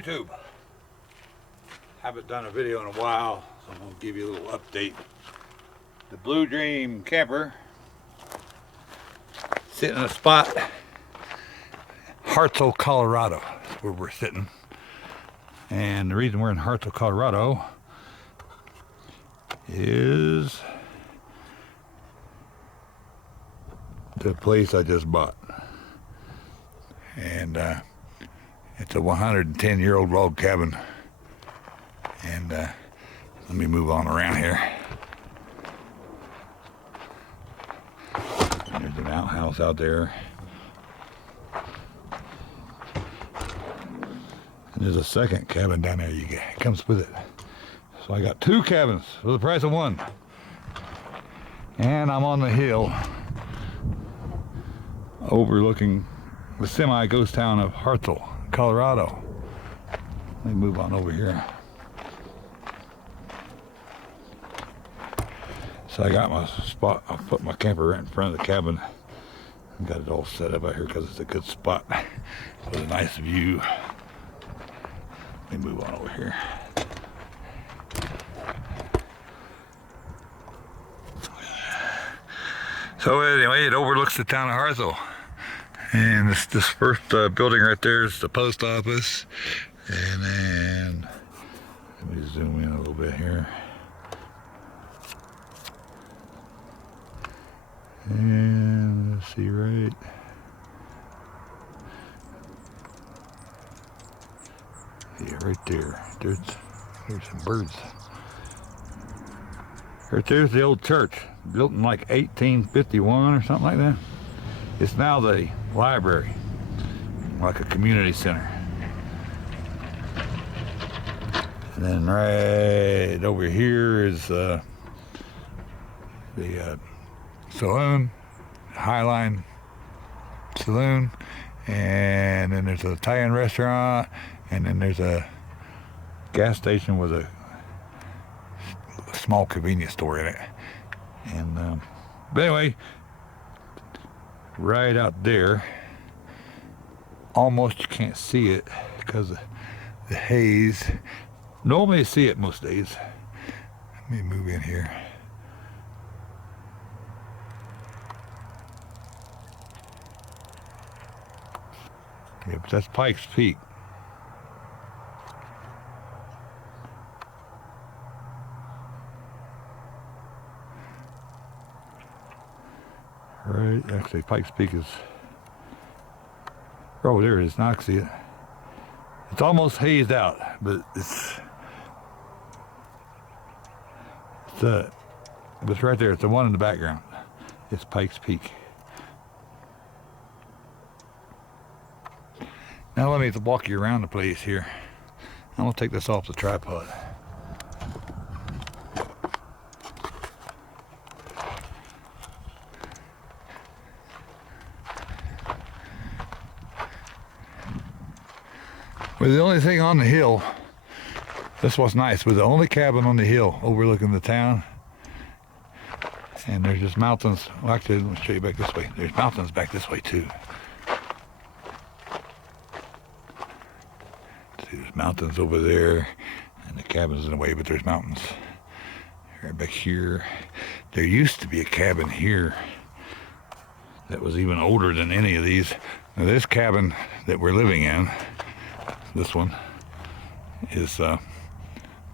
YouTube. Haven't done a video in a while, so I'm going to give you a little update. The Blue Dream camper sitting in a spot, Hartsel, Colorado, is where we're sitting. And the reason we're in Hartsel, Colorado is the place I just bought. And it's a 110-year-old log cabin. And let me move on around here. There's an outhouse out there. And there's a second cabin down there. It comes with it. So I got two cabins for the price of one. And I'm on the hill overlooking the semi-ghost town of Hartsel, Colorado. Let me move on over here. So I got my spot. I'll put my camper right in front of the cabin. I got it all set up out here because it's a good spot with a nice view. Let me move on over here. So anyway, it overlooks the town of Hartsel. And this first building right there is the post office. And then, let me zoom in a little bit here. And let's see, right. Yeah, right there. There's some birds. Right there's the old church, built in like 1851 or something like that. It's now the library, like a community center. And then right over here is the saloon, Highline Saloon, and then there's an Italian restaurant, and then there's a gas station with a small convenience store in it. And but anyway, right out there, almost you can't see it because of the haze. Normally you see it most days. Let me move in here. Yeah, but that's Pikes Peak. Right, actually Pikes Peak is, oh there it is, now I can see it. It's almost hazed out, but it's right there, it's the one in the background. It's Pikes Peak. Now let me walk you around the place here. I'm gonna take this off the tripod. We're the only thing on the hill. This was nice. We're the only cabin on the hill overlooking the town. And there's just mountains. Well, actually, let me show you back this way. There's mountains back this way too. See, there's mountains over there, and the cabin's in the way, but there's mountains right back here. There used to be a cabin here that was even older than any of these. Now, this cabin that we're living in, this one, is about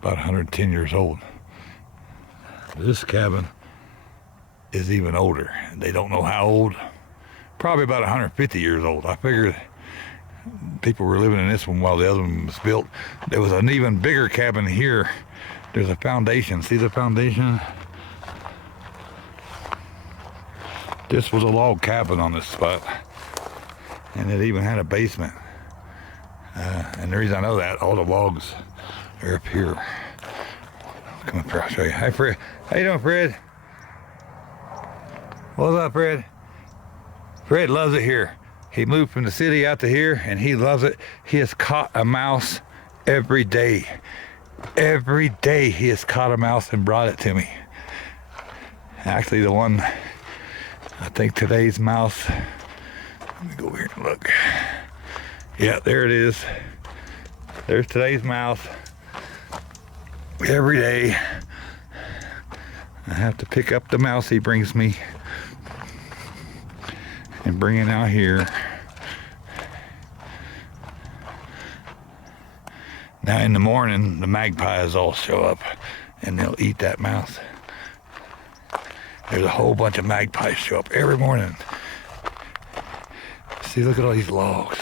110 years old. This cabin is even older. They don't know how old. Probably about 150 years old. I figured people were living in this one while the other one was built. There was an even bigger cabin here. There's a foundation. See the foundation? This was a log cabin on this spot. And it even had a basement. And the reason I know that, all the logs are up here. Come up here, I'll show you. Hi, Fred. How you doing, Fred? What's up, Fred? Fred loves it here. He moved from the city out to here, and he loves it. He has caught a mouse every day. Every day he has caught a mouse and brought it to me. Actually, the one, I think today's mouse, let me go over here and look. Yeah, there it is. There's today's mouse. Every day I have to pick up the mouse he brings me and bring it out here. Now in the morning, the magpies all show up and they'll eat that mouse. There's a whole bunch of magpies show up every morning. See, look at all these logs.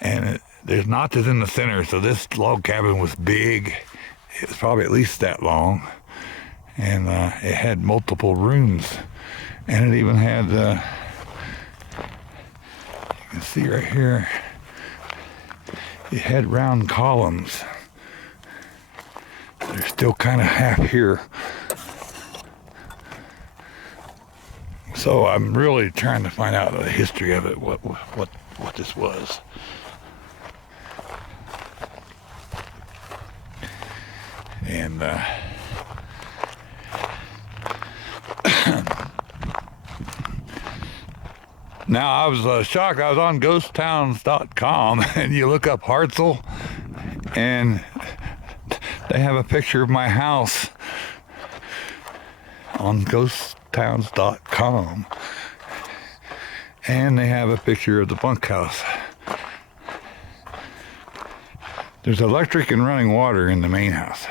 And there's notches in the center, so this log cabin was big. It was probably at least that long. And it had multiple rooms. And it even had, you can see right here, it had round columns. They're still kind of half here. So I'm really trying to find out the history of it, what this was. And now I was shocked. I was on ghosttowns.com and you look up Hartsel and they have a picture of my house on ghosttowns.com, and they have a picture of the bunkhouse. There's electric and running water in the main house,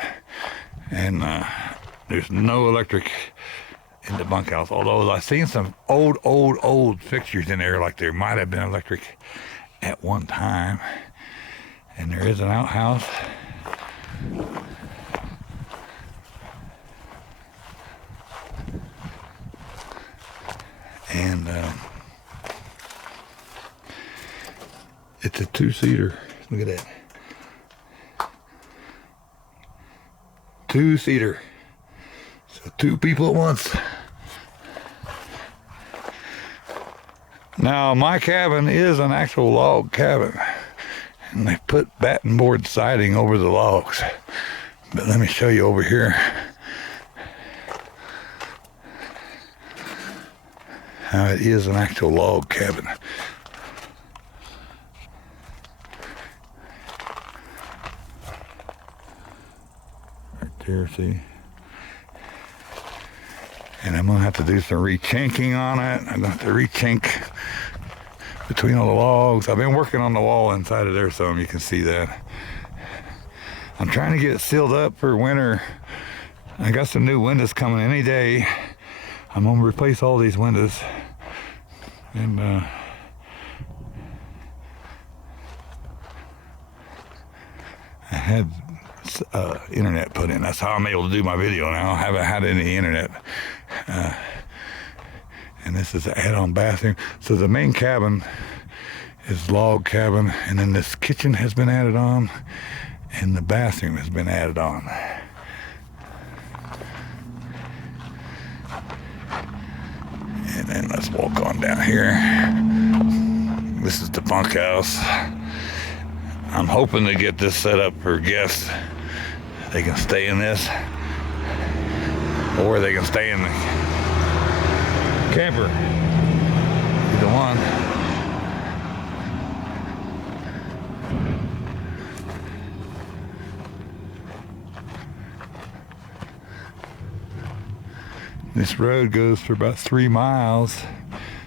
and there's no electric in the bunkhouse, although I've seen some old fixtures in there, like there might have been electric at one time. And there is an outhouse. And it's a two-seater. Look at that. Two-seater. So 2 people at once. Now my cabin is an actual log cabin. And they put batten board siding over the logs. But let me show you over here how it is an actual log cabin. Right there, see? And I'm gonna have to do some rechinking on it. I'm gonna have to rechink between all the logs. I've been working on the wall inside of there some, you can see that. I'm trying to get it sealed up for winter. I got some new windows coming any day. I'm gonna replace all these windows. And I had internet put in. That's how I'm able to do my video now. I haven't had any internet. And this is an add-on bathroom. So the main cabin is log cabin, and then this kitchen has been added on, and the bathroom has been added on. And then let's walk on down here. This is the bunkhouse. I'm hoping to get this set up for guests. They can stay in this, or they can stay in the camper. Either one. This road goes for about 3 miles.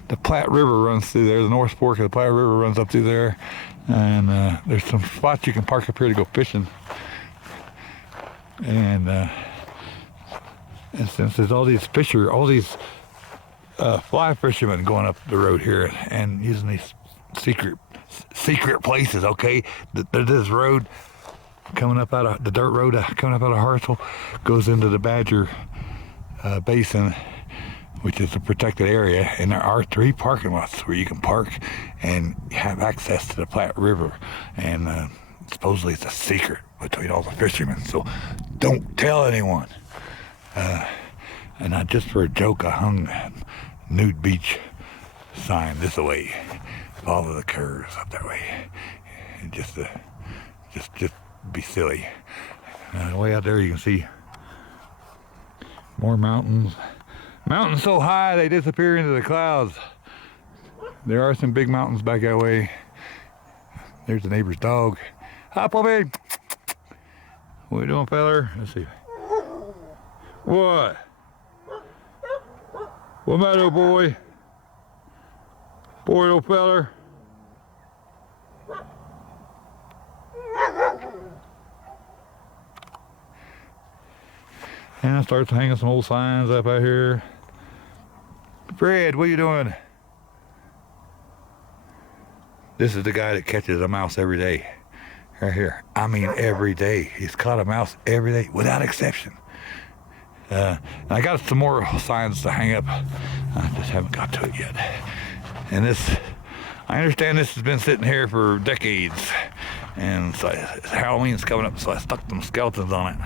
The Platte River runs through there. The North Fork of the Platte River runs up through there. And there's some spots you can park up here to go fishing. And since there's all these fly fishermen going up the road here and using these secret places, okay? There's this road coming up out of the dirt road coming up out of Hartsel, goes into the Badger Basin, which is a protected area, and there are 3 parking lots where you can park and have access to the Platte River. And supposedly it's a secret between all the fishermen, so don't tell anyone. And just for a joke, I hung a nude beach sign this way, follow the curves up that way, and just be silly. Way out there you can see more mountains. Mountains so high they disappear into the clouds. There are some big mountains back that way. There's the neighbor's dog. Hi, puppy. What you doing, feller? Let's see. What? What matter, boy? Boy, little feller. And I start hanging some old signs up out here. Fred, what are you doing? This is the guy that catches a mouse every day. Right here. I mean every day. He's caught a mouse every day, without exception. I got some more signs to hang up. I just haven't got to it yet. And this, I understand this has been sitting here for decades. And so Halloween's coming up, so I stuck some skeletons on it.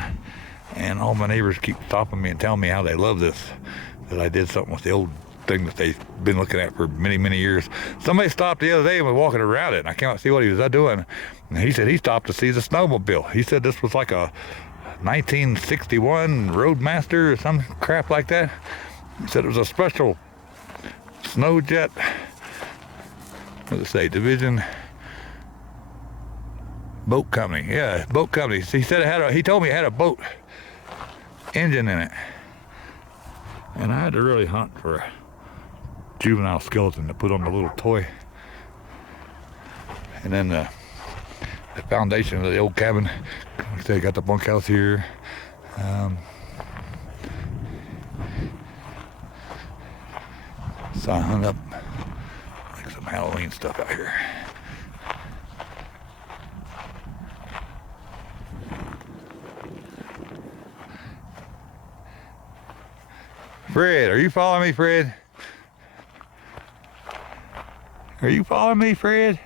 And all my neighbors keep stopping me and telling me how they love this. That I did something with the old thing that they've been looking at for many, many years. Somebody stopped the other day and was walking around it, and I came out to see what he was doing. And he said he stopped to see the snowmobile. He said this was like a 1961 Roadmaster or some crap like that. He said it was a special snow jet. What does it say? Division Boat Company. Yeah, boat company. He said it had he told me it had a boat engine in it. And I had to really hunt for a juvenile skeleton to put on the little toy. And then the foundation of the old cabin. Like I said, got the bunkhouse here. So I hung up like some Halloween stuff out here. Fred, are you following me, Fred? Are you following me, Fred?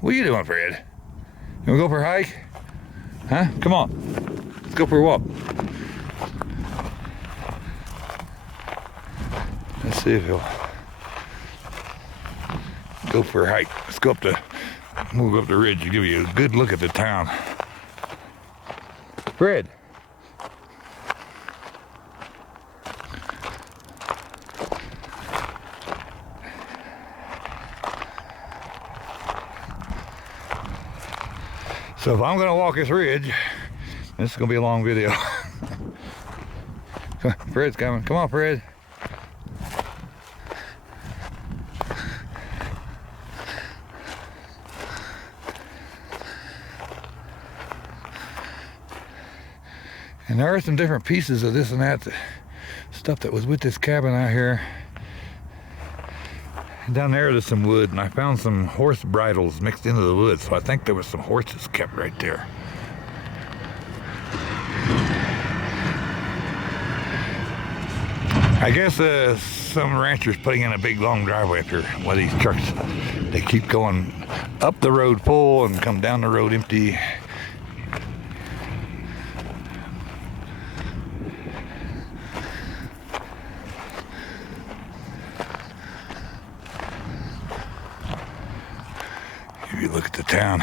What are you doing, Fred? You wanna go for a hike? Huh? Come on. Let's go for a walk. Let's see if he'll go for a hike. Let's go up the, move up the ridge to give you a good look at the town. Fred. So if I'm gonna walk this ridge, this is gonna be a long video. Fred's coming. Come on, Fred. And there are some different pieces of this and that stuff that was with this cabin out here. Down there there's some wood, and I found some horse bridles mixed into the wood, so I think there was some horses kept right there. I guess some ranchers putting in a big long driveway up here. One of these trucks, they keep going up the road full and come down the road empty. If you look at the town,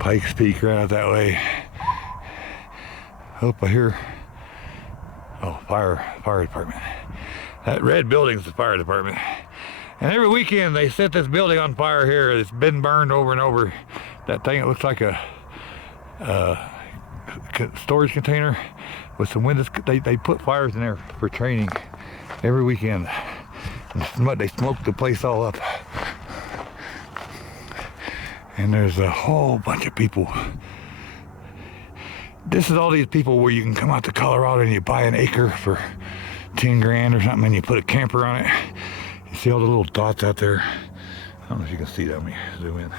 Pikes Peak right out that way. Up here. Oh, fire department. That red building's the fire department. And every weekend they set this building on fire here. It's been burned over and over. That thing, it looks like a storage container with some windows. They put fires in there for training every weekend. And they smoke the place all up. And there's a whole bunch of people. This is all these people where you can come out to Colorado and you buy an acre for 10 grand or something, and you put a camper on it. You see all the little dots out there? I don't know if you can see that. Let me zoom in.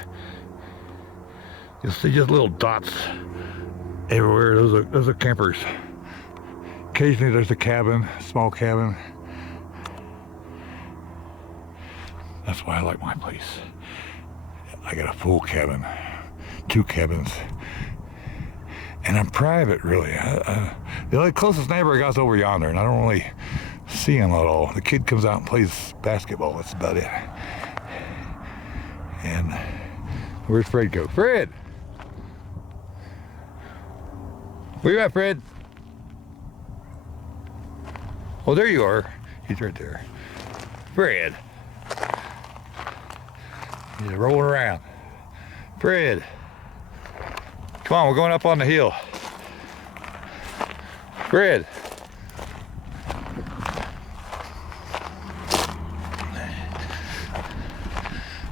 You'll see just little dots everywhere. Those are campers. Occasionally there's a cabin, a small cabin. That's why I like my place. I got a full cabin, 2 cabins, and I'm private, really. The only closest neighbor I got is over yonder, and I don't really see him at all. The kid comes out and plays basketball. That's about it. And where's Fred go? Fred! Where you at, Fred? Oh, there you are. He's right there. Fred. He's rolling around. Fred. Come on, we're going up on the hill. Fred.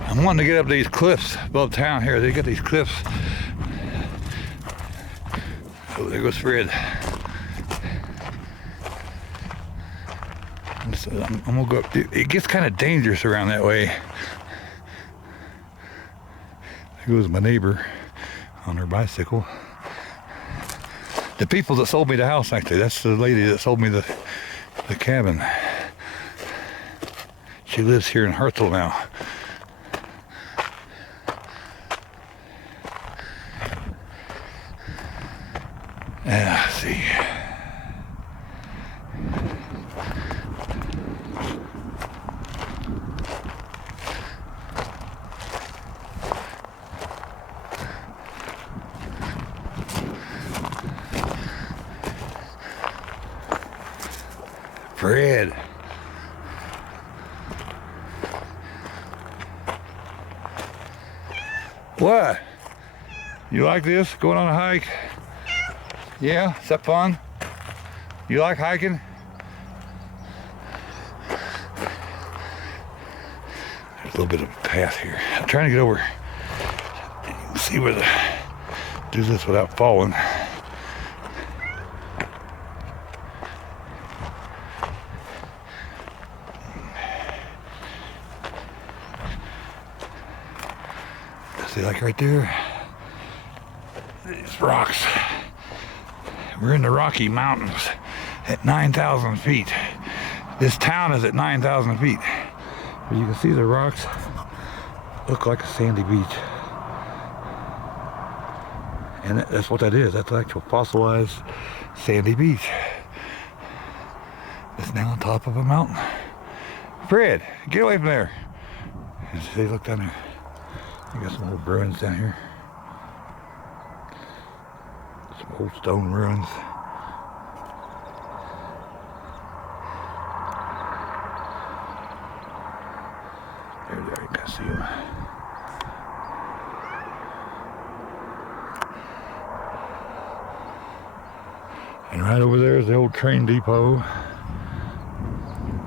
I'm wanting to get up these cliffs above town here. They got these cliffs. Oh, there goes Fred. So I'm gonna go up. It gets kind of dangerous around that way. There goes my neighbor on her bicycle. The people that sold me the house, actually, that's the lady that sold me the cabin. She lives here in Hartsel now. Yeah, let's see. Fred. What? You like this? Going on a hike? Yeah? Is that fun? You like hiking? There's a little bit of a path here. I'm trying to get over. You can see where do this without falling. See, like right there, these rocks. We're in the Rocky Mountains at 9,000 feet. This town is at 9,000 feet. But you can see the rocks look like a sandy beach. And that's what that is. That's actual fossilized sandy beach. It's now on top of a mountain. Fred, get away from there. See, look down there. You got some old ruins down here. Some old stone ruins. There, you can see them. And right over there is the old train depot.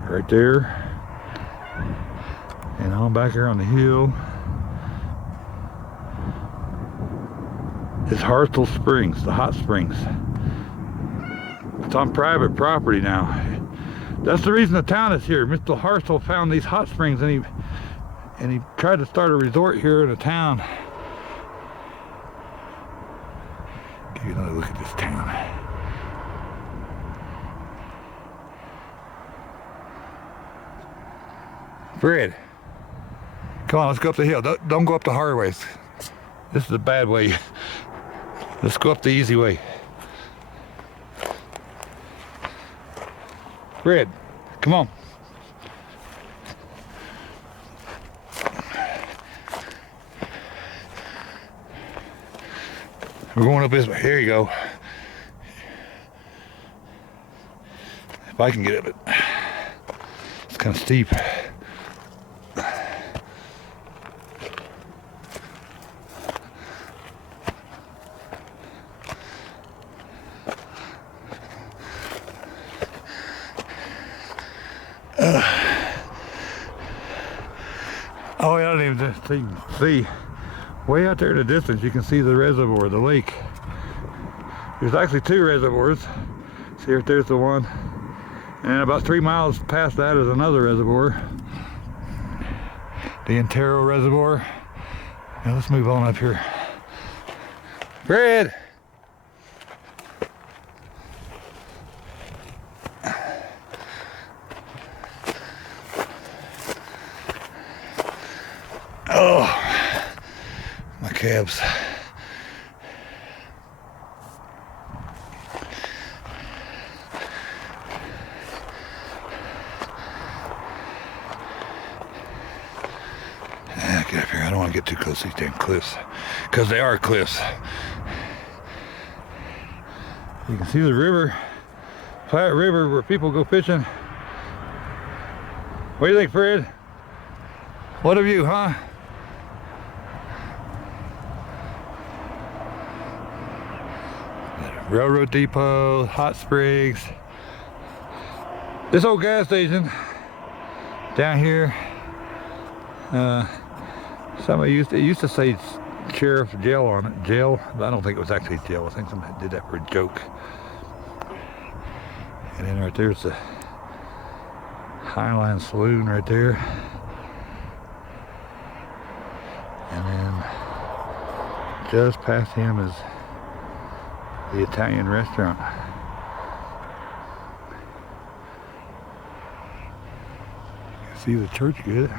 Right there. And on back here on the hill is Hartsel Springs, the hot springs. It's on private property now. That's the reason the town is here. Mr. Hartsel found these hot springs and he tried to start a resort here in the town. Give you another look at this town. Fred, come on, let's go up the hill. Don't go up the hard ways. This is a bad way. Let's go up the easy way. Fred, come on. We're going up this way. Here you go. If I can get up it. It's kind of steep. Oh, I don't even see. Way out there in the distance, you can see the reservoir, the lake. There's actually two reservoirs. See, right there's the one. And about 3 miles past that is another reservoir. The Antero Reservoir. Now let's move on up here. Fred! Oh, my calves. Get up here. I don't want to get too close to these damn cliffs, because they are cliffs. You can see the river, Platte River, where people go fishing. What do you think, Fred? What of you, huh? Railroad depot, hot springs. This old gas station down here. Somebody it used to say sheriff's jail on it, jail, but I don't think it was actually jail. I think somebody did that for a joke. And then right there's the Highline Saloon right there. And then just past him is the Italian restaurant. You can see the church good.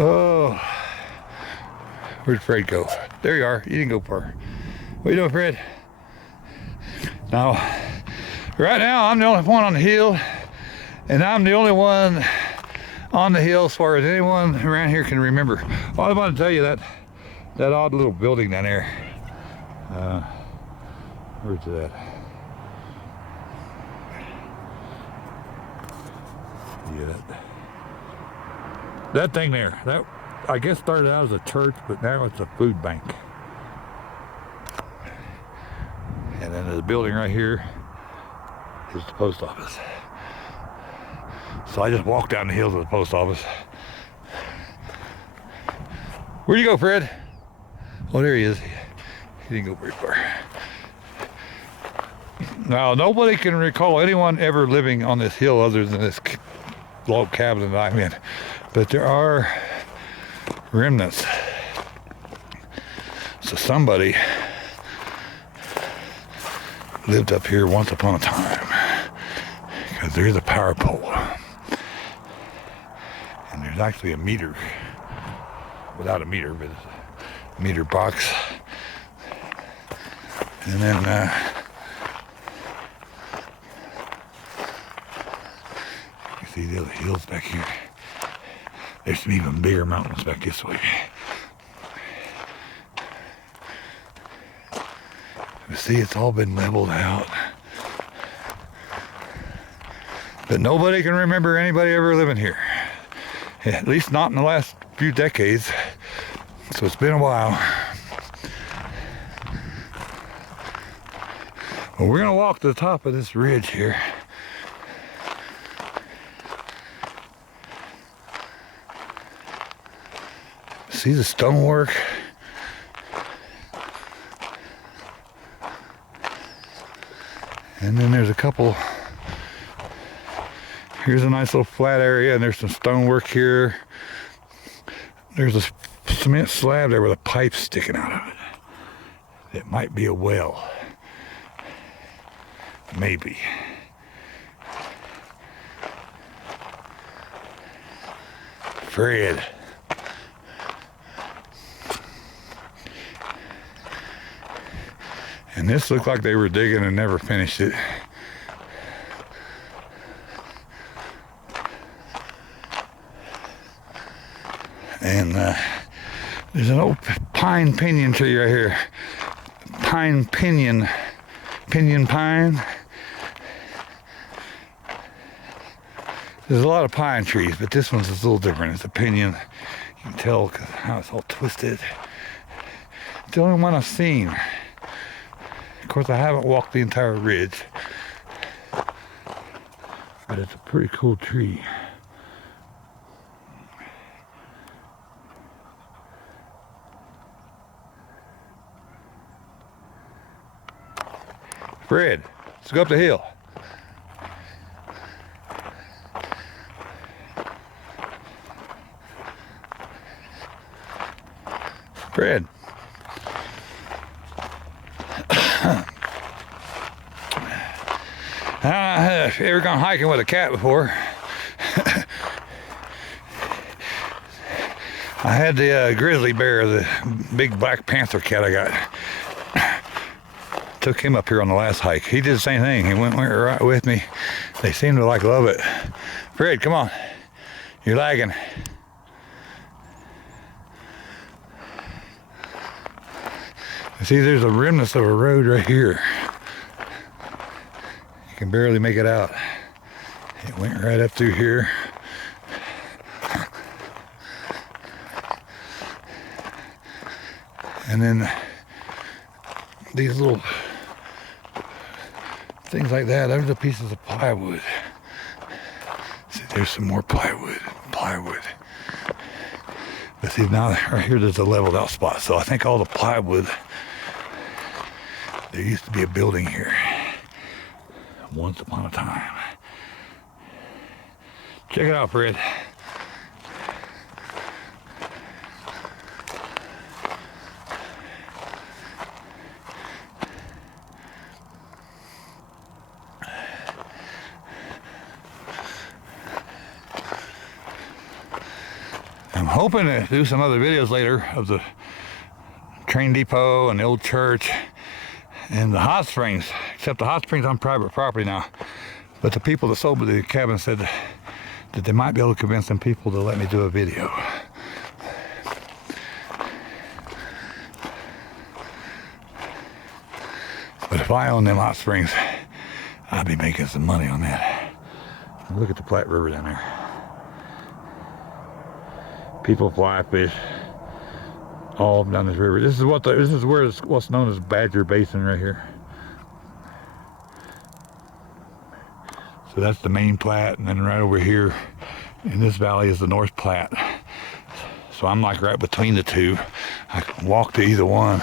Oh, where'd Fred go? There you are. You didn't go far. What are you doing, Fred? Now, right now I'm the only one on the hill, and I'm the only one on the hill as far as anyone around here can remember. Well, I want to tell you that odd little building down there. Where's that? Yeah, that thing there, that I guess started out as a church, but now it's a food bank. And then the building right here is the post office. So I just walked down the hill to the post office. Where'd you go, Fred? Oh, there he is. He didn't go very far. Now, nobody can recall anyone ever living on this hill other than this log cabin that I'm in. But there are remnants. So somebody lived up here once upon a time, because there's a power pole. And there's actually a meter, without a meter, but it's a meter box. And then you can see the other hills back here. There's some even bigger mountains back this way. You see, it's all been leveled out. But nobody can remember anybody ever living here. At least not in the last few decades. So it's been a while. Well, we're gonna walk to the top of this ridge here. See the stonework? And then there's a couple. Here's a nice little flat area, and there's some stonework here. There's a cement slab there with a pipe sticking out of it. It might be a well. Maybe. Fred. And this looked like they were digging and never finished it. And there's an old pine pinyon tree right here. Pine pinyon. Pinyon pine. There's a lot of pine trees, but this one's a little different. It's a pinyon. You can tell how it's all twisted. It's the only one I've seen. Of course, I haven't walked the entire ridge, but it's a pretty cool tree. Fred, let's go up the hill. Fred. If you ever gone hiking with a cat before, I had the grizzly bear, the big black panther cat I got. Took him up here on the last hike. He did the same thing. He went right with me. They seem to like love it. Fred, come on. You're lagging. See, there's a remnants of a road right here. You can barely make it out. It went right up through here. And then these little things like that, those are pieces of plywood. See, there's some more plywood. But see, now right here there's a leveled out spot. So I think all the plywood, there used to be a building here once upon a time. Check it out, Fred. I'm hoping to do some other videos later of the train depot and the old church and the hot springs, except the hot springs on private property now. But the people that sold me the cabin said that they might be able to convince some people to let me do a video. But if I own them hot springs, I'll be making some money on that. Look at the Platte River down there. People fly fish all up down this river. This is where it's what's known as Badger Basin right here. So that's the main Platte, and then right over here in this valley is the North Platte. So I'm like right between the two. I can walk to either one.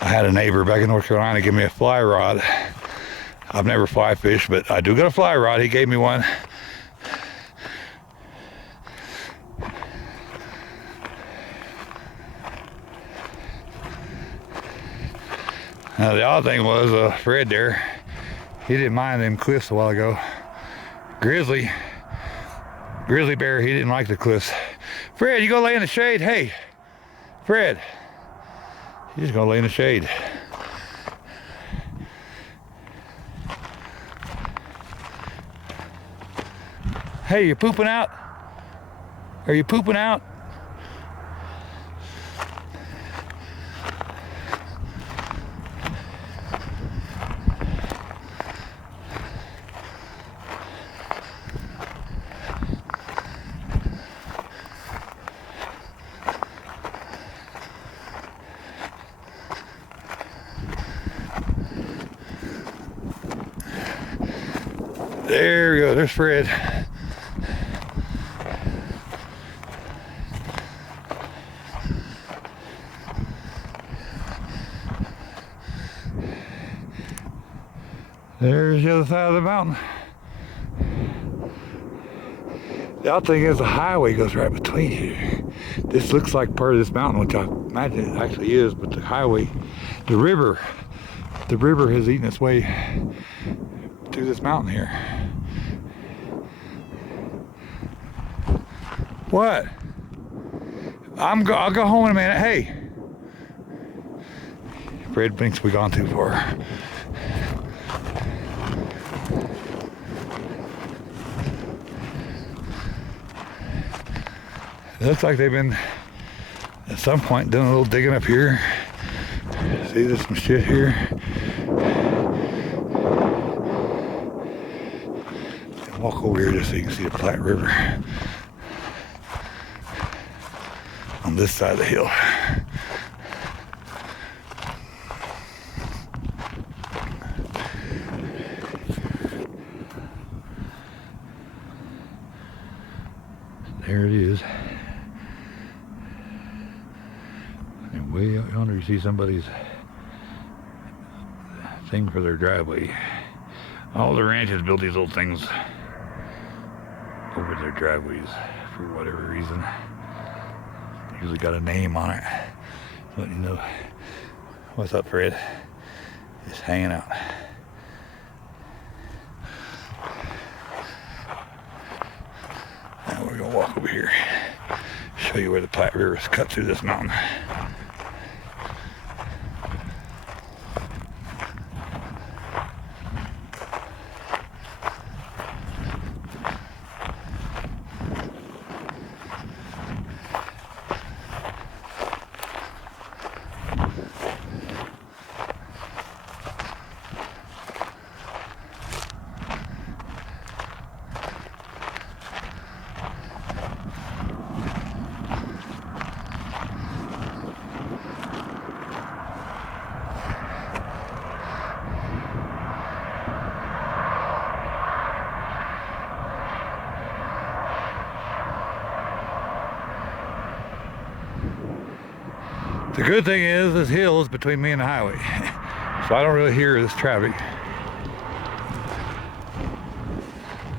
I had a neighbor back in North Carolina give me a fly rod. I've never fly fished, but I do got a fly rod. He gave me one. Now the odd thing was Fred there, he didn't mind them cliffs a while ago. Grizzly bear, he didn't like the cliffs. Fred, you gonna lay in the shade? Hey, Fred, you just gonna lay in the shade. Hey, you pooping out? Are you pooping out? There we go, there's Fred. There's the other side of the mountain. The odd thing is the highway goes right between here. This looks like part of this mountain, which I imagine it actually is, but the highway, the river has eaten its way through this mountain here. What? I'll go home in a minute. Hey. Fred thinks we've gone too far. It looks like they've been at some point doing a little digging up here. See, there's some shit here. I'll walk over here just so you can see the Platte River on this side of the hill. There it is. And way out yonder you see somebody's thing for their driveway. All the ranches build these little things over their driveways for whatever reason. Usually got a name on it. Let you know. What's up, Fred? Just hanging out. over here. Show you where the Platte River is cut through this mountain. The good thing is this hill is between me and the highway, so I don't really hear this traffic.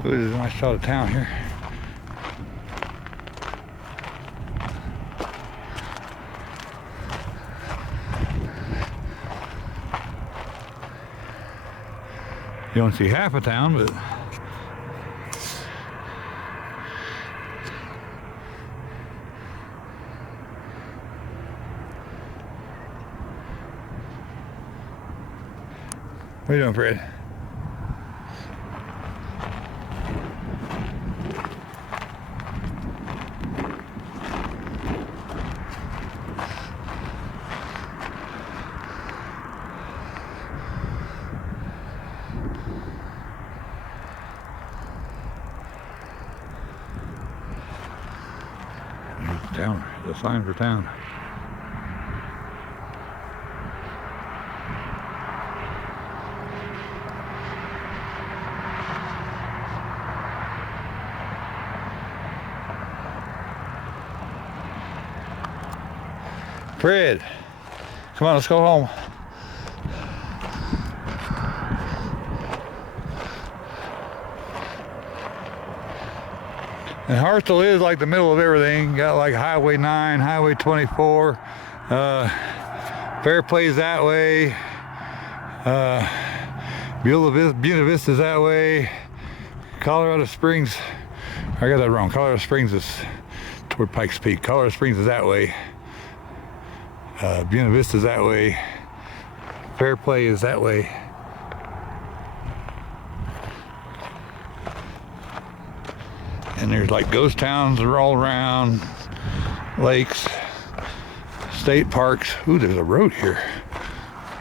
Ooh, there's a nice shot of town here. You don't see half of town, but what are you doing, Fred? Town, the sign for town. Fred, come on, let's go home. And Hartsel is like the middle of everything. You got like Highway 9, Highway 24, Fairplay's that way, Buena Vista's that way, Colorado Springs, I got that wrong, Colorado Springs is toward Pikes Peak, Colorado Springs is that way, Buena Vista's that way, Fairplay is that way. And there's like ghost towns that are all around, lakes, state parks. Ooh, there's a road here.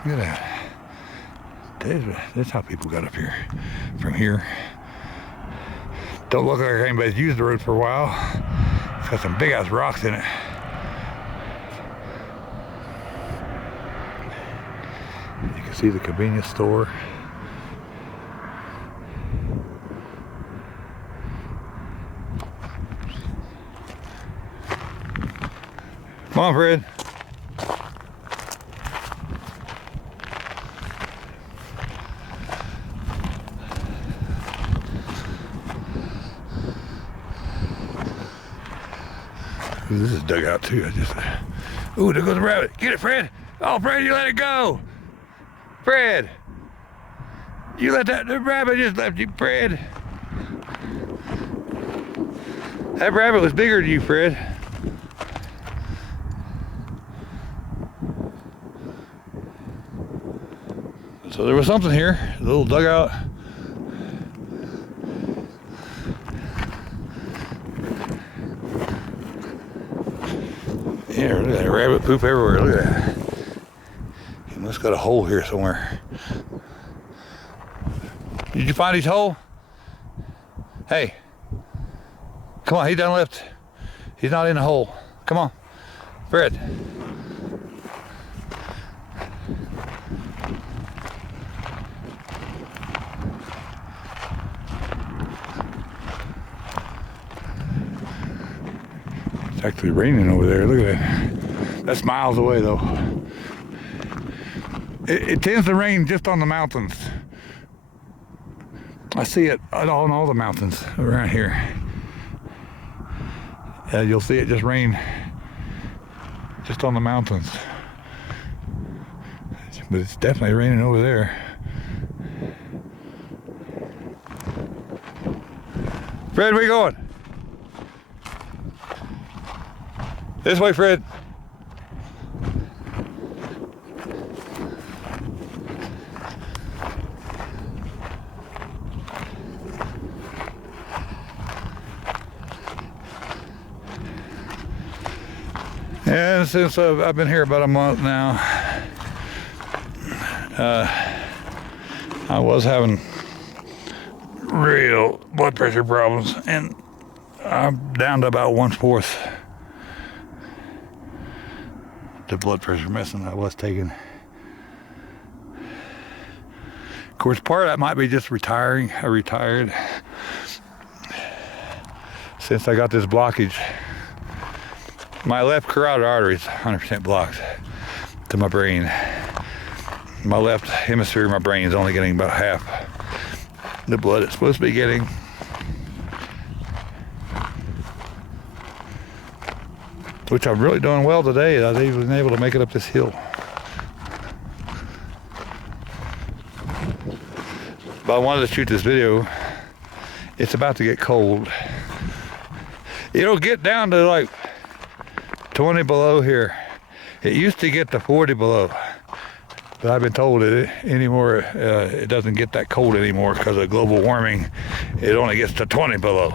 Look at that. That's how people got up here, from here. Don't look like anybody's used the road for a while. It's got some big ass rocks in it. You can see the convenience store. Come on, Fred. Ooh, this is dug out too. Ooh, there goes the rabbit. Get it, Fred. Oh, Fred, you let it go. Fred, you let the rabbit just left you, Fred. That rabbit was bigger than you, Fred. So there was something here, a little dugout. Yeah, look at that rabbit poop everywhere, look at that. He must got a hole here somewhere. Did you find his hole? Hey, come on, he done left. He's not in the hole. Come on, Fred. It's actually raining over there. Look at that. That's miles away though. It tends to rain just on the mountains. I see it on all the mountains around here. You'll see it just rain just on the mountains. But it's definitely raining over there. Fred, where you going? This way, Fred. And since I've been here about a month now, I was having real blood pressure problems, and I'm down to about 1/4 the blood pressure medicine I was taking. Of course, part of that might be just retiring. I retired since I got this blockage. My left carotid artery is 100% blocked to my brain. My left hemisphere of my brain is only getting about half the blood it's supposed to be getting. Which I'm really doing well today. I was even able to make it up this hill. But I wanted to shoot this video. It's about to get cold. It'll get down to like 20 below here. It used to get to 40 below. But I've been told it doesn't get that cold anymore because of global warming. It only gets to 20 below.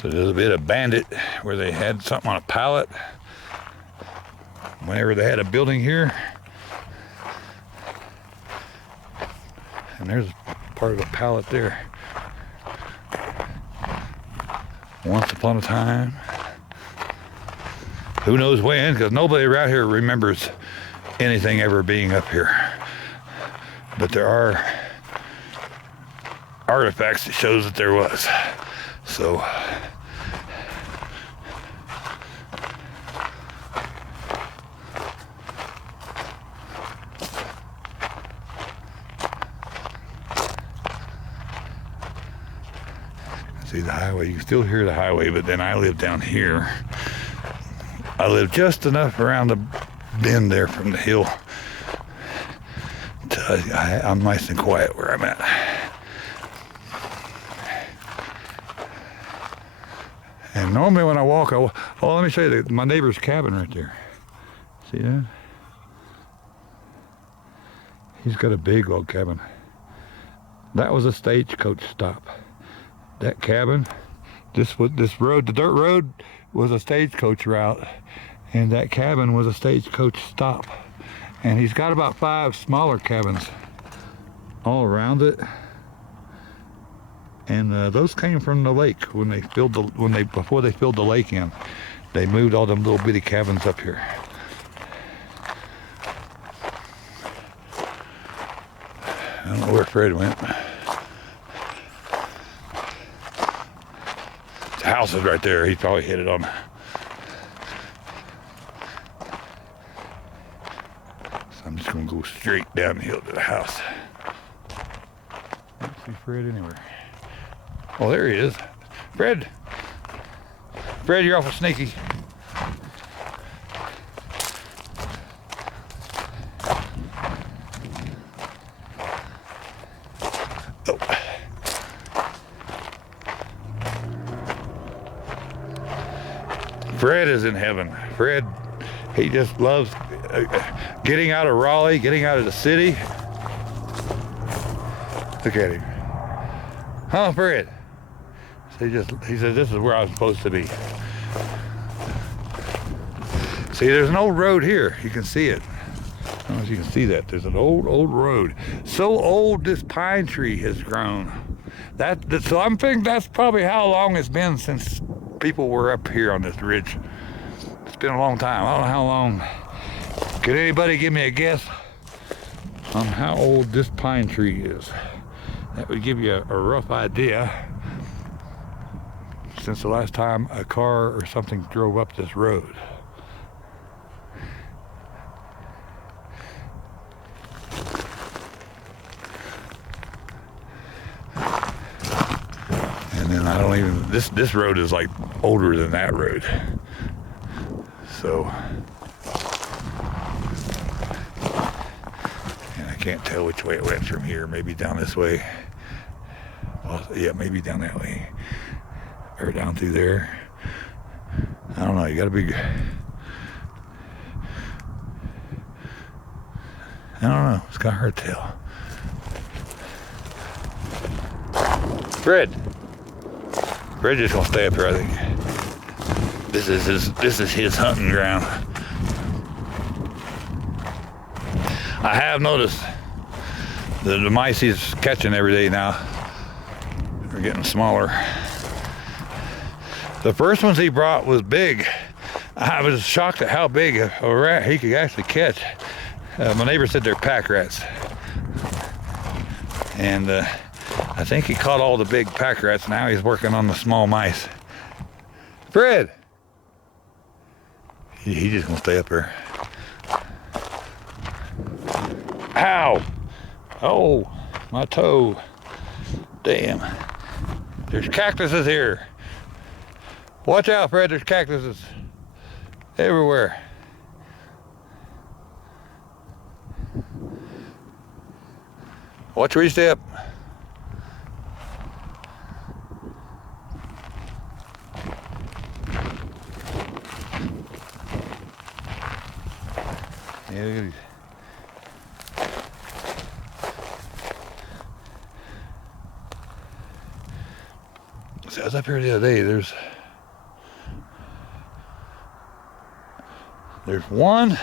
So there's a bit of Bandit where they had something on a pallet whenever they had a building here. And there's part of a pallet there. Once upon a time. Who knows when, because nobody around here remembers anything ever being up here. But there are artifacts that shows that there was. So see the highway, you can still hear the highway, but then I live down here. I live just enough around the bend there from the hill to I'm nice and quiet where I'm at. And normally when I walk, oh, let me show you my neighbor's cabin right there. See that? He's got a big log cabin. That was a stagecoach stop. That cabin, this road, the dirt road was a stagecoach route, and that cabin was a stagecoach stop. And he's got about 5 smaller cabins all around it. And those came from the lake when they filled before they filled the lake in. They moved all them little bitty cabins up here. I don't know where Fred went. The house is right there. He probably hit it on. So I'm just gonna go straight down the hill to the house. I don't see Fred anywhere. Oh, there he is. Fred. Fred, you're awful sneaky. Oh. Fred is in heaven. Fred, he just loves getting out of Raleigh, getting out of the city. Look at him. Huh, Fred? He said, this is where I was supposed to be. See, there's an old road here. You can see it. I don't know if you can see that. There's an old road. So old, this pine tree has grown. So I'm thinking that's probably how long it's been since people were up here on this ridge. It's been a long time. I don't know how long. Could anybody give me a guess on how old this pine tree is? That would give you a rough idea since the last time a car or something drove up this road. And then I don't even, this road is like older than that road. So, and I can't tell which way it went from here. Maybe down this way. Well, yeah, maybe down that way. Or down through there. I don't know, you gotta be... I don't know, it's got hard to tell. Fred just gonna stay up here, I think. This is his hunting ground. I have noticed that the mice he's catching every day now are getting smaller. The first ones he brought was big. I was shocked at how big a rat he could actually catch. My neighbor said they're pack rats. And I think he caught all the big pack rats. Now he's working on the small mice. Fred! He's just gonna stay up there. Ow! Oh, my toe. Damn. There's cactuses here. Watch out, Fred, there's cactuses everywhere. Watch where you step. Yeah, look at these. See, I was up here the other day, there's one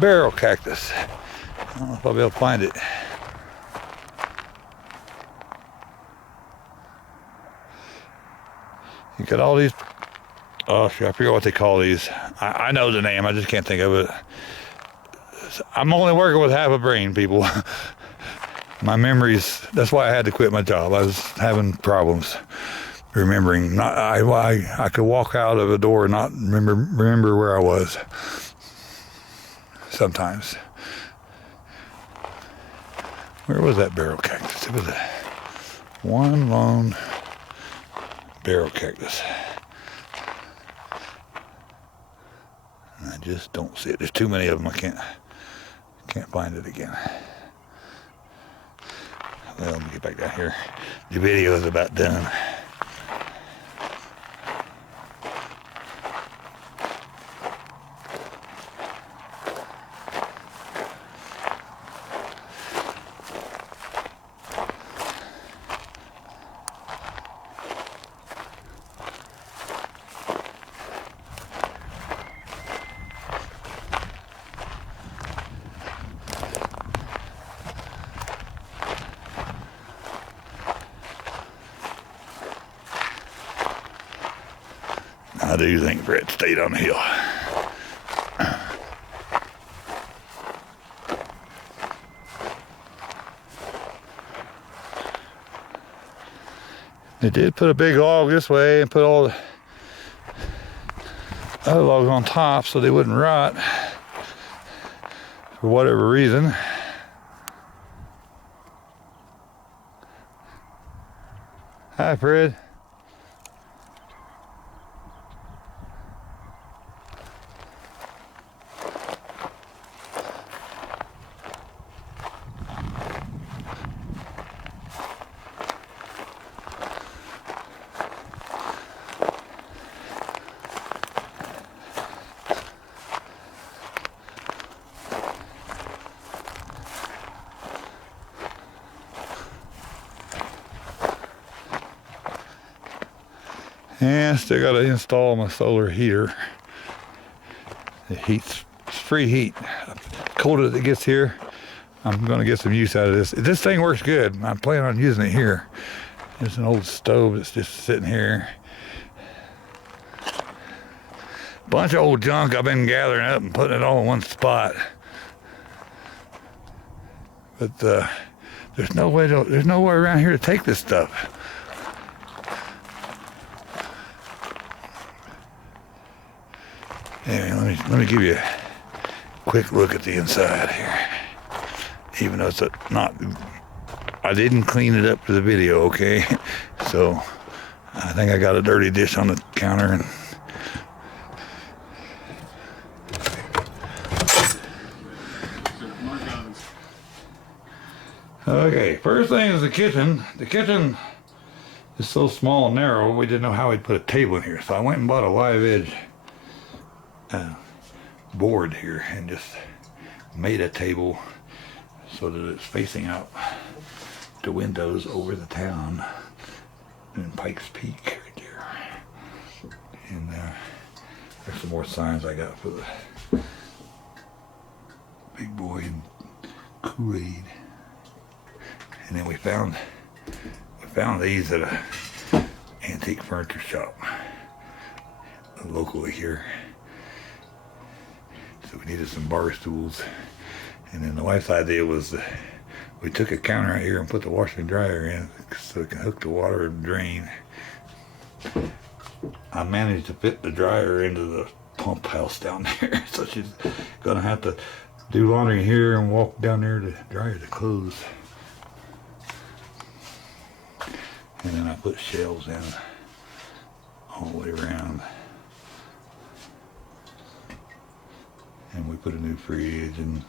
barrel cactus. I don't know if I'll be able to find it. You got all these, oh shit, I forget what they call these. I know the name, I just can't think of it. I'm only working with half a brain, people. My memories, that's why I had to quit my job. I was having problems remembering. I could walk out of a door and not remember where I was sometimes. Where was that barrel cactus? It was one long barrel cactus. I just don't see it. There's too many of them. I can't find it again. Well, let me get back down here. The video is about done. I do think Brett stayed on the hill. They did put a big log this way and put all the other logs on top so they wouldn't rot for whatever reason. Hi, Fred. And still got to install my solar heater. It heats, it's free heat. Cold as it gets here, I'm going to get some use out of this. This thing works good. I'm planning on using it here. There's an old stove that's just sitting here. Bunch of old junk I've been gathering up and putting it all in one spot. But there's nowhere around here to take this stuff. Anyway, let me give you a quick look at the inside here. Even though it's I didn't clean it up for the video, okay? So I think I got a dirty dish on the counter, and Okay, first thing is the kitchen. The kitchen is so small and narrow, we didn't know how we'd put a table in here. So I went and bought a live edge board here and just made a table so that it's facing out the windows over the town in Pikes Peak right there. And there's some more signs I got for the Big Boy and Kool-Aid. And then we found these at a antique furniture shop locally here. So we needed some bar stools. And then the wife's idea was we took a counter out here and put the washer and dryer in so it can hook the water and drain. I managed to fit the dryer into the pump house down there, so she's gonna have to do laundry here and walk down there to dry the clothes. And then I put shelves in all the way around. And we put a new fridge and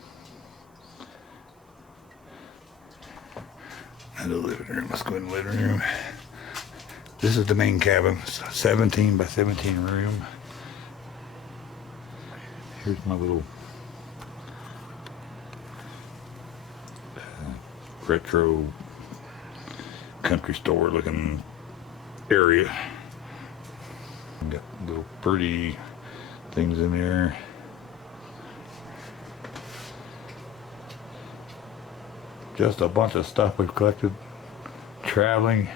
the living room. Let's go in the living room. This is the main cabin. It's a 17 by 17 room. Here's my little retro country store looking area. Got little pretty things in there. Just a bunch of stuff we've collected traveling.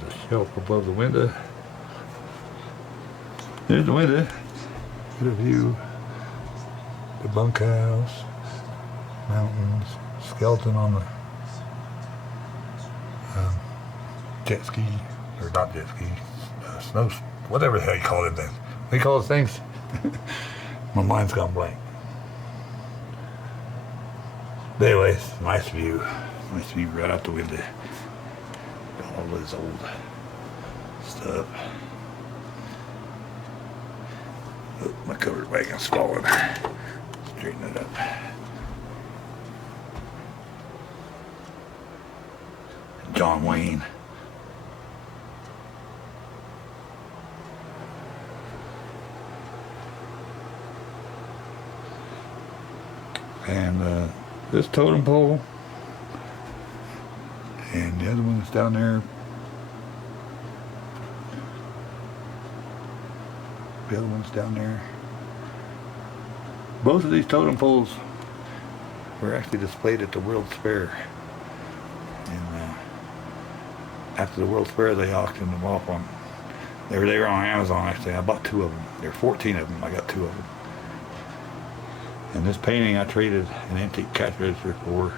There's a shelf above the window. There's the window. Get a view. The bunkhouse, mountains, skeleton on the jet ski, or not jet ski. Snow, whatever the hell you call it then. What do you call those things? My mind's gone blank. But anyways, nice view. Nice view right out the window. Got all this old stuff. Oh, my covered wagon's falling. Straighten it up. John Wayne. And this totem pole, and the other one that's down there. The other one's down there. Both of these totem poles were actually displayed at the World's Fair. And after the World's Fair, they auctioned them off on. They were on Amazon actually. I bought 2 of them. There were 14 of them. I got 2 of them. And this painting I traded an antique cash register for.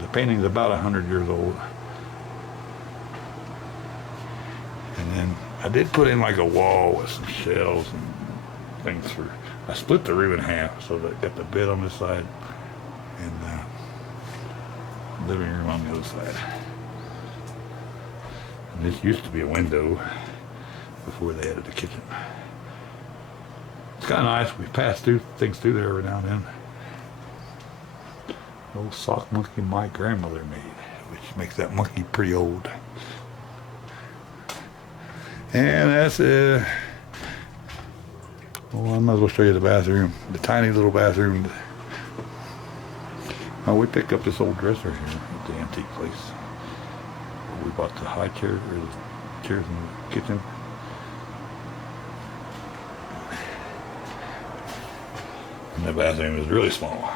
The painting's about 100 years old. And then I did put in like a wall with some shelves and things for. I split the room in half so that I got the bed on this side and living room on the other side. And this used to be a window before they added the kitchen. It's kind of nice. We pass things through there every now and then. The old sock monkey my grandmother made, which makes that monkey pretty old. And that's well, I might as well show you the bathroom, the tiny little bathroom. Oh, we picked up this old dresser here at the antique place. We bought the high chair, or the chairs in the kitchen. And the bathroom is really small.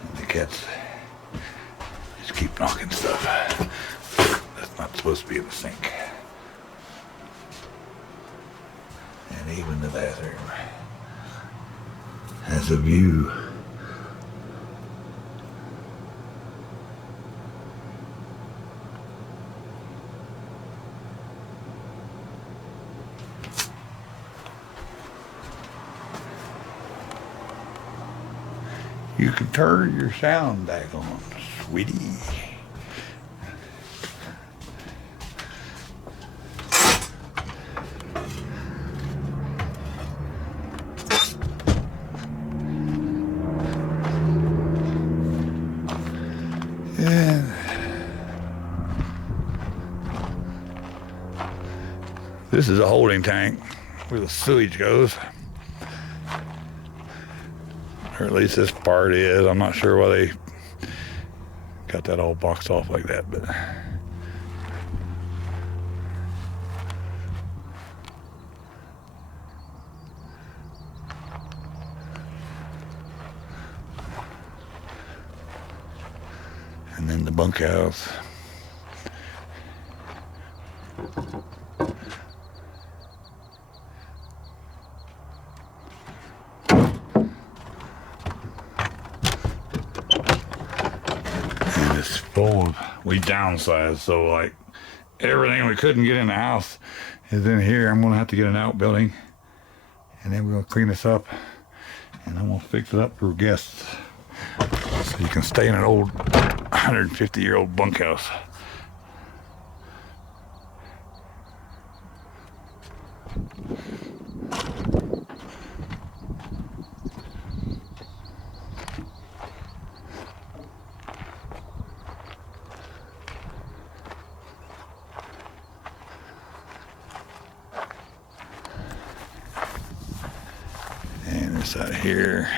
And the cats just keep knocking stuff. That's not supposed to be in the sink. And even the bathroom has a view. You can turn your sound back on, sweetie. This is a holding tank where the sewage goes. Or at least this part is. I'm not sure why they got that all boxed off like that, but and then the bunkhouse. And it's full. We downsized, so like everything we couldn't get in the house is in here. I'm gonna have to get an outbuilding, and then we're gonna clean this up, and I'm gonna fix it up for guests, so you can stay in an old 150-year-old bunkhouse. And this out here.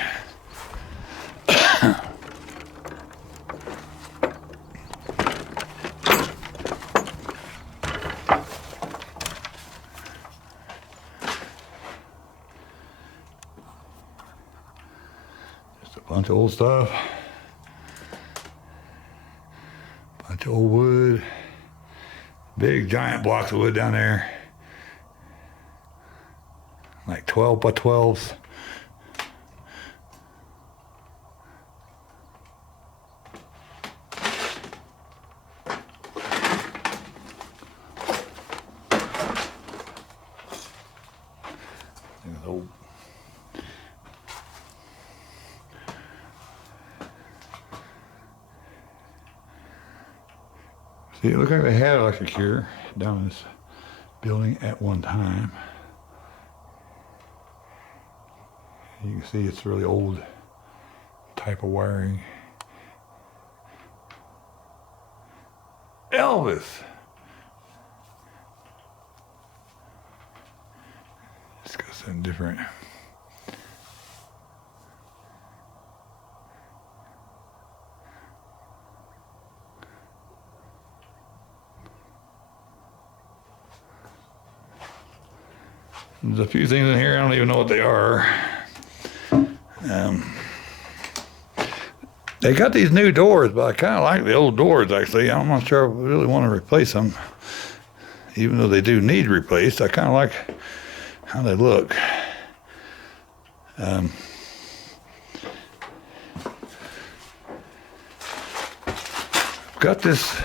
Just a bunch of old stuff. Bunch of old wood. Big giant blocks of wood down there. Like 12 by 12s. Old. See, it looked like they had electric here down in this building at one time. You can see it's really old type of wiring. Elvis! Let's go something different. There's a few things in here, I don't even know what they are. They got these new doors, but I kind of like the old doors, actually. I'm not sure I really want to replace them. Even though they do need replaced, I kind of like how they look. Got this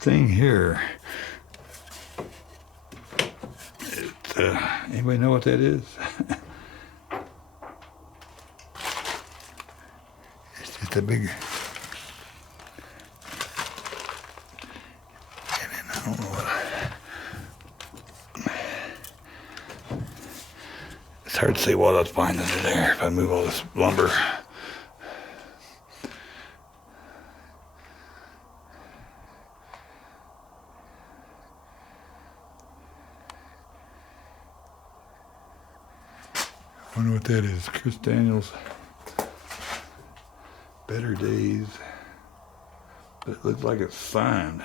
thing here. Anybody know what that is? It's just a big, and then I don't know what. It's hard to say what else behind under there if I move all this lumber. I wonder what that is. Chris Daniels. Better Days. But it looks like it's signed.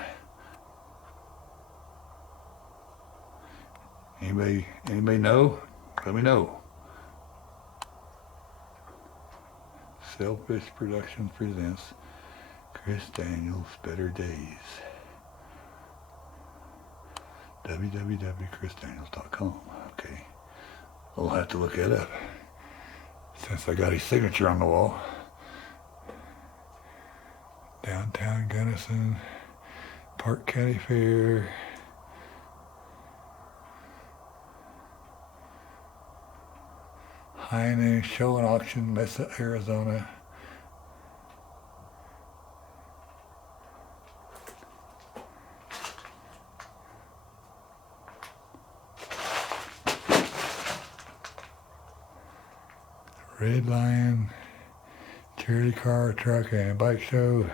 Anybody know? Let me know. Selfish Productions presents Chris Daniels Better Days. www.chrisdaniels.com. Okay. I'll have to look it up since I got his signature on the wall. Downtown Gunnison, Park County Fair. Heine Show and Auction, Mesa, Arizona. Red Lion, charity car, truck, and bike show.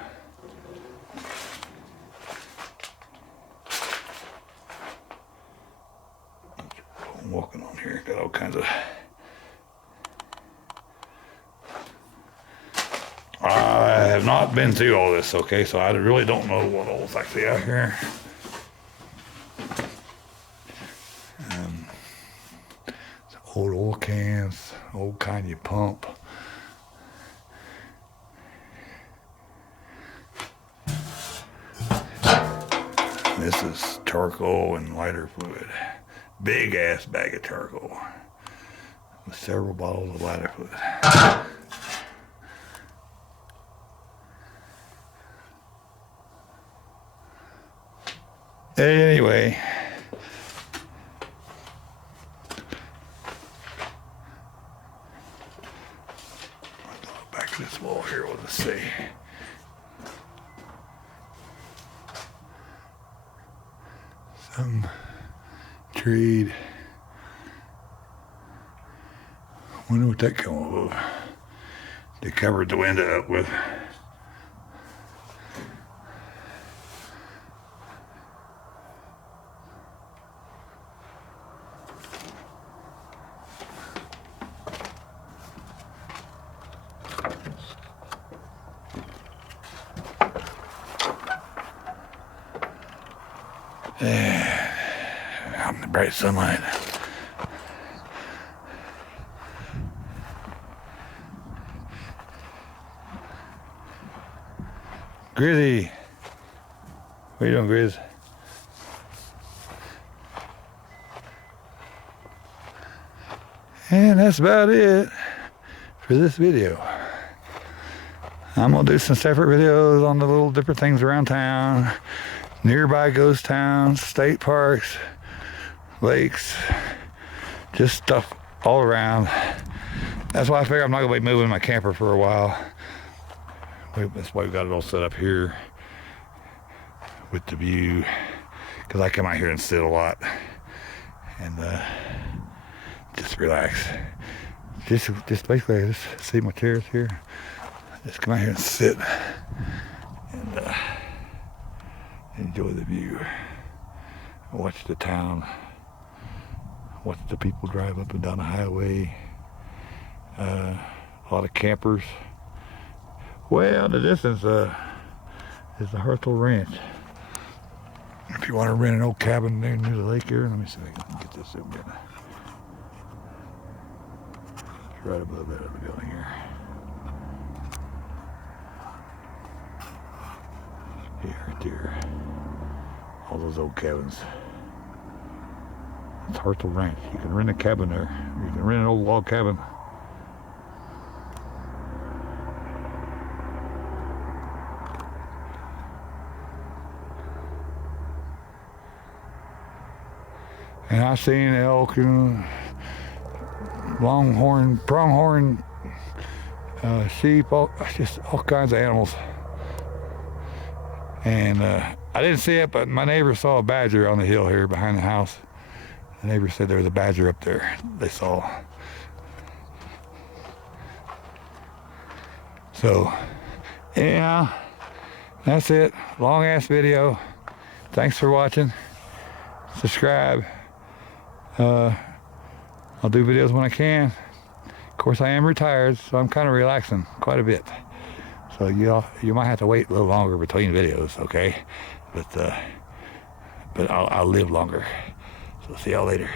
I'm walking on here. Got all kinds of... I have not been through all this, okay, so I really don't know what all's actually out here. Old oil cans, old kind you pump. This is charcoal and lighter fluid. Big ass bag of charcoal with several bottles of lighter fluid. Anyway, back to this wall here, what does it say? Some trade. Wonder what that came off of. They covered the window up with. Out in the bright sunlight. Grizzy, what are you doing, Grizz? And that's about it for this video. I'm gonna do some separate videos on the little different things around town, nearby ghost towns, state parks, lakes, just stuff all around. That's why I figure I'm not gonna be moving my camper for a while. That's why we got it all set up here with the view, because I come out here and sit a lot and just relax. Just basically just see my chairs here. Just come out here and sit and enjoy the view. Watch the town. Watch the people drive up and down the highway. A lot of campers. Way out in the distance is the Hartsel Ranch. If you want to rent an old cabin there near the lake here, let me see if I can get this zoomed in. It's right above that other building here. Here, right there. All those old cabins. It's Hartsel Ranch. You can rent a cabin there. You can rent an old log cabin. And I've seen elk and longhorn, pronghorn, sheep, just all kinds of animals. And I didn't see it, but my neighbor saw a badger on the hill here behind the house. The neighbor said there was a badger up there they saw. So, yeah, that's it. Long ass video. Thanks for watching. Subscribe. I'll do videos when I can. Of course, I am retired, so I'm kind of relaxing quite a bit. So you might have to wait a little longer between videos, okay? But I'll live longer. So see y'all later.